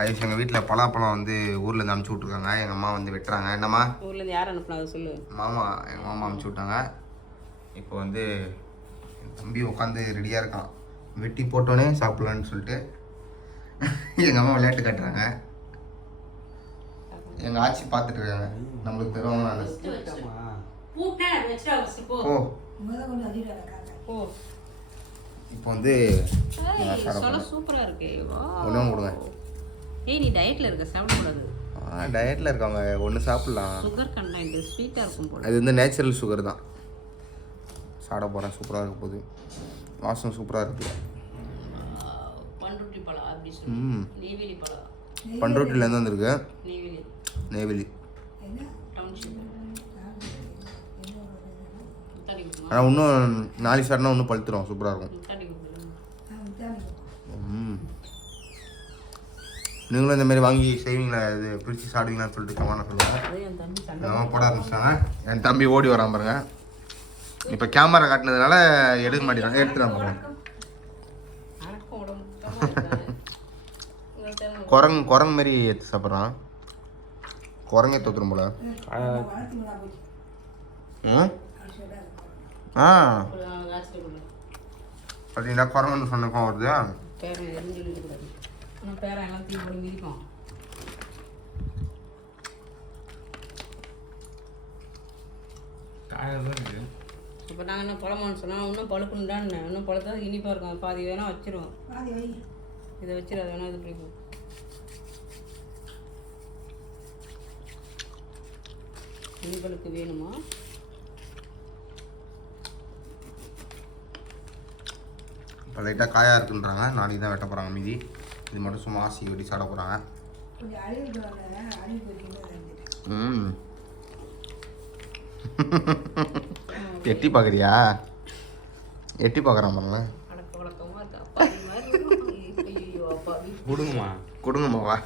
ஆயுஷ் எங்கள் வீட்டில் பலாப்பழம் வந்து ஊர்லேருந்து அனுப்பிச்சி விட்ருக்காங்க. எங்கள் அம்மா வந்து வெட்டுறாங்க. என்னம்மா ஊர்லேருந்து யார் அனுப்புனா அதை சொல்லு. மாமா, எங்கள் மாமா அனுப்பிச்சி விட்டாங்க. இப்போ வந்து என் தம்பி உட்காந்து ரெடியாக இருக்கான். வெட்டி போட்டோன்னே சாப்பிட்லான்னு சொல்லிட்டு எங்கள் அம்மா விளையாட்டு கட்டுறாங்க. எங்கள் ஆட்சி பார்த்துட்டு இருக்காங்க. நம்மளுக்கு தருவாங்க. இப்போ வந்து சூப்பராக இருக்கு. ஒன்றும் கொடுங்க. ஏய் நீ டயட்டில் இருக்க, சாப்பிடக்கூடாது. டயட்டில் இருக்காங்க, ஒன்று சாப்பிட்லாம். சுகர் கண்டென்ட் ஸ்வீட்டாக இருக்கும் போல. அது வந்து நேச்சுரல் சுகர் தான். சாப்பிட போகிறேன். சூப்பராக இருக்க போகுது. வாசம் சூப்பராக இருக்குது. பண்ருட்டி பழம் அப்படி சொல்லி. நெய்வேலி பழம். பண்ருட்டிலேருந்து வந்துருக்கு. நெய்வேலி. ஆனால் இன்னும் 4 சார்னா இன்னும் பழுத்துரும். சூப்பராக இருக்கும். நீங்களும் இந்த மாதிரி வாங்கி செய்வீங்களா? இது பிரித்து சாப்பிடுவீங்களான்னு சொல்லிட்டு கமான சொல்லுவாங்க. போட ஆரம்பிச்சிட்டாங்க. என் தம்பி ஓடி வரான் பாருங்க. இப்போ கேமரா காட்டினதுனால எடுக்க மாட்டேங்கிறாங்க. எடுத்துடாம பாருங்க. குரங்கு மாரி எடுத்து சாப்பிட்றான். குரங்கே தோத்துரும் போல. பார்த்தீங்களா குரங்குன்னு சொன்னக்கும் வருது. இப்போ நாங்கள் என்ன பழமான்னு சொன்னால் இன்னும் பழுக்கணுண்டான்னு இன்னும் பழுத்தா இனிப்பாக இருக்கும். பாதி வேணால் வச்சிருவோம். இதை வச்சிரு, அது வேணால் இது பிடிக்கும். உங்களுக்கு வேணுமா? இப்போ லைட்டாக காயாக இருக்குன்றாங்க. நாளைக்கு தான் வெட்ட போகிறாங்க. மீதி இது மட்டும் சும்மா ஆசி வெட்டி சாப்பிட போகிறாங்க. எட்டி பார்க்குறியா? எட்டி பார்க்குறான் பாருங்களேன். கொடுங்கம்மா. கொடுங்கம்மா வா.